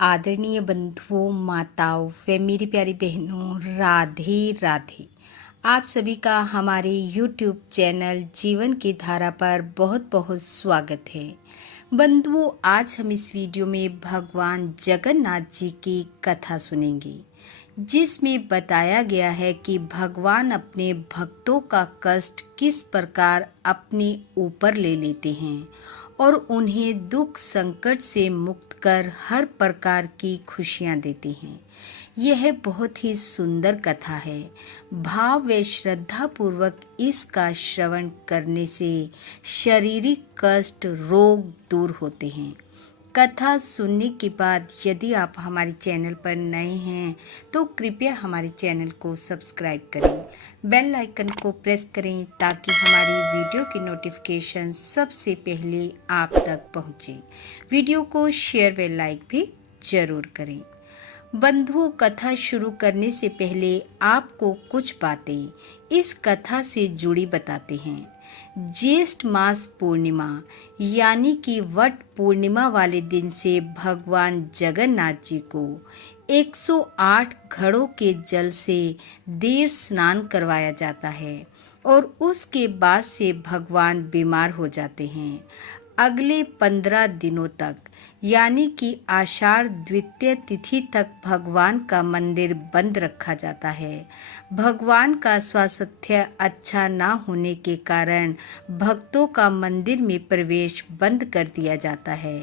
आदरणीय बंधुओं, माताओं व मेरी प्यारी बहनों, राधे राधे। आप सभी का हमारे YouTube चैनल जीवन की धारा पर बहुत बहुत स्वागत है। बंधुओं, आज हम इस वीडियो में भगवान जगन्नाथ जी की कथा सुनेंगे, जिसमें बताया गया है कि भगवान अपने भक्तों का कष्ट किस प्रकार अपने ऊपर ले लेते हैं और उन्हें दुख संकट से मुक्त कर हर प्रकार की खुशियां देते हैं। यह बहुत ही सुंदर कथा है। भाव व श्रद्धा पूर्वक इसका श्रवण करने से शारीरिक कष्ट, रोग दूर होते हैं। कथा सुनने के बाद यदि आप हमारे चैनल पर नए हैं तो कृपया हमारे चैनल को सब्सक्राइब करें, बेल आइकन को प्रेस करें ताकि हमारी वीडियो की नोटिफिकेशन सबसे पहले आप तक पहुंचे। वीडियो को शेयर व लाइक भी जरूर करें। बंधुओं, कथा शुरू करने से पहले आपको कुछ बातें इस कथा से जुड़ी बताते हैं। ज्येष्ठ मास पूर्णिमा यानी कि वट पूर्णिमा वाले दिन से भगवान जगन्नाथ जी को 108 घड़ों के जल से देव स्नान करवाया जाता है और उसके बाद से भगवान बीमार हो जाते हैं। अगले 15 दिनों तक यानी कि आषाढ़ द्वितीय तिथि तक भगवान का मंदिर बंद रखा जाता है। भगवान का स्वास्थ्य अच्छा ना होने के कारण भक्तों का मंदिर में प्रवेश बंद कर दिया जाता है।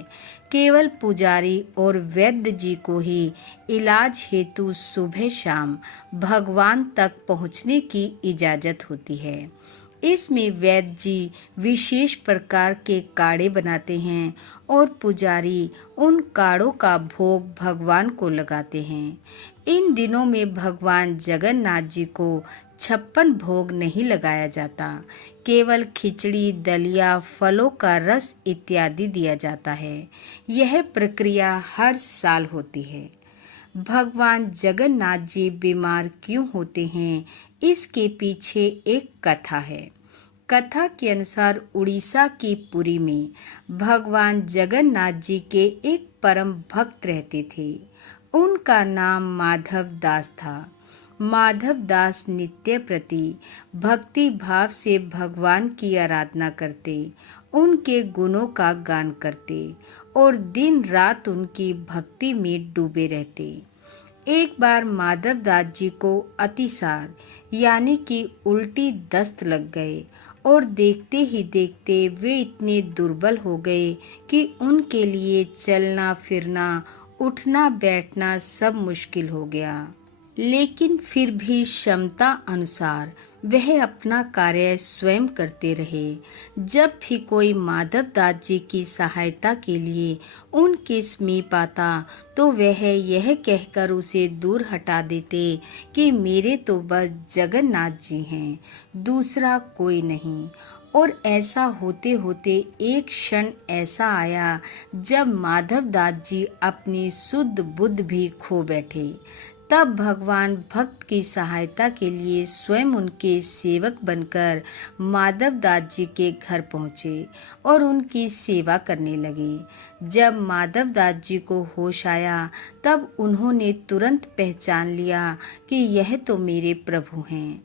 केवल पुजारी और वैद्य जी को ही इलाज हेतु सुबह शाम भगवान तक पहुंचने की इजाज़त होती है। इसमें वैद्य जी विशेष प्रकार के काढ़े बनाते हैं और पुजारी उन काढ़ों का भोग भगवान को लगाते हैं। इन दिनों में भगवान जगन्नाथ जी को 56 भोग नहीं लगाया जाता, केवल खिचड़ी, दलिया, फलों का रस इत्यादि दिया जाता है। यह प्रक्रिया हर साल होती है। भगवान जगन्नाथ जी बीमार क्यों होते हैं, इसके पीछे एक कथा है। कथा के अनुसार उड़ीसा की पुरी में भगवान जगन्नाथ जी के एक परम भक्त रहते थे। उनका नाम माधव दास था। माधव दास नित्य प्रति भक्ति भाव से भगवान की आराधना करते, उनके गुणों का गान करते और दिन रात उनकी भक्ति में डूबे रहते। एक बार माधव दास जी को अतिसार यानी कि उल्टी दस्त लग गए और देखते ही देखते वे इतने दुर्बल हो गए कि उनके लिए चलना फिरना, उठना बैठना सब मुश्किल हो गया। लेकिन फिर भी क्षमता अनुसार वह अपना कार्य स्वयं करते रहे। जब भी कोई माधव दास जी की सहायता के लिए उनके समीप आता तो वह यह कहकर उसे दूर हटा देते कि मेरे तो बस जगन्नाथ जी हैं, दूसरा कोई नहीं। और ऐसा होते होते एक क्षण ऐसा आया जब माधव दास जी अपनी शुद्ध बुद्ध भी खो बैठे। तब भगवान भक्त की सहायता के लिए स्वयं उनके सेवक बनकर माधव दास जी के घर पहुँचे और उनकी सेवा करने लगे। जब माधव दास जी को होश आया तब उन्होंने तुरंत पहचान लिया कि यह तो मेरे प्रभु हैं।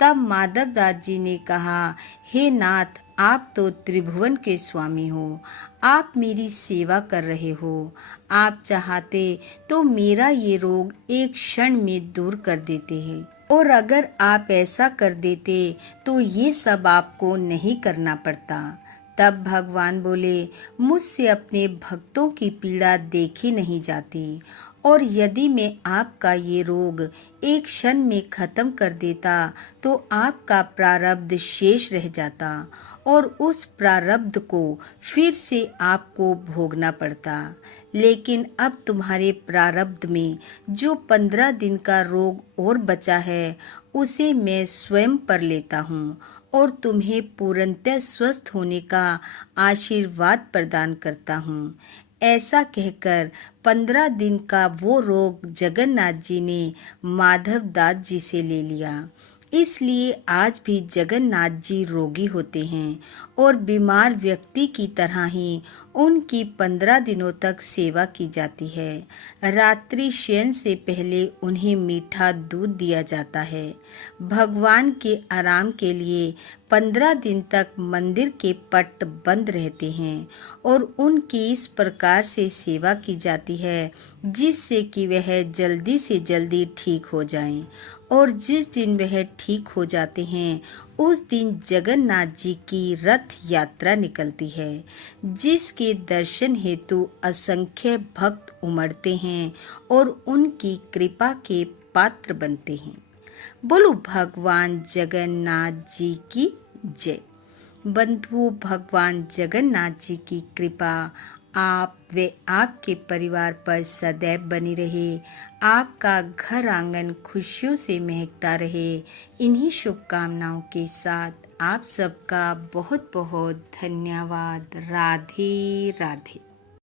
तब माधव दास जी ने कहा, हे नाथ, आप तो त्रिभुवन के स्वामी हो, आप मेरी सेवा कर रहे हो। आप चाहते तो मेरा ये रोग एक क्षण में दूर कर देते हैं, और अगर आप ऐसा कर देते तो ये सब आपको नहीं करना पड़ता। तब भगवान बोले, मुझसे अपने भक्तों की पीड़ा देखी नहीं जाती, और यदि मैं आपका ये रोग एक क्षण में खत्म कर देता तो आपका प्रारब्ध शेष रह जाता और उस प्रारब्ध को फिर से आपको भोगना पड़ता। लेकिन अब तुम्हारे प्रारब्ध में जो 15 दिन का रोग और बचा है उसे मैं स्वयं पर लेता हूँ और तुम्हें पूर्णतः स्वस्थ होने का आशीर्वाद प्रदान करता हूँ। ऐसा कहकर 15 दिन का वो रोग जगन्नाथ जी ने माधव दास जी से ले लिया। इसलिए आज भी जगन्नाथ जी रोगी होते हैं और बीमार व्यक्ति की तरह ही उनकी 15 दिनों तक सेवा की जाती है। रात्रि शयन से पहले उन्हें मीठा दूध दिया जाता है। भगवान के आराम के लिए 15 दिन तक मंदिर के पट बंद रहते हैं और उनकी इस प्रकार से सेवा की जाती है जिससे कि वह जल्दी से जल्दी ठीक हो जाएं। और जिस दिन वह ठीक हो जाते हैं उस दिन जगन्नाथ जी की रथ यात्रा निकलती है जिसके दर्शन हेतु असंख्य भक्त उमड़ते हैं और उनकी कृपा के पात्र बनते हैं। बोलो भगवान जगन्नाथ जी की जय। बंधुओं, भगवान जगन्नाथ जी की कृपा आप व आपके परिवार पर सदैव बनी रहे। आपका घर आंगन खुशियों से महकता रहे। इन्हीं शुभकामनाओं के साथ आप सबका बहुत बहुत धन्यवाद। राधे राधे।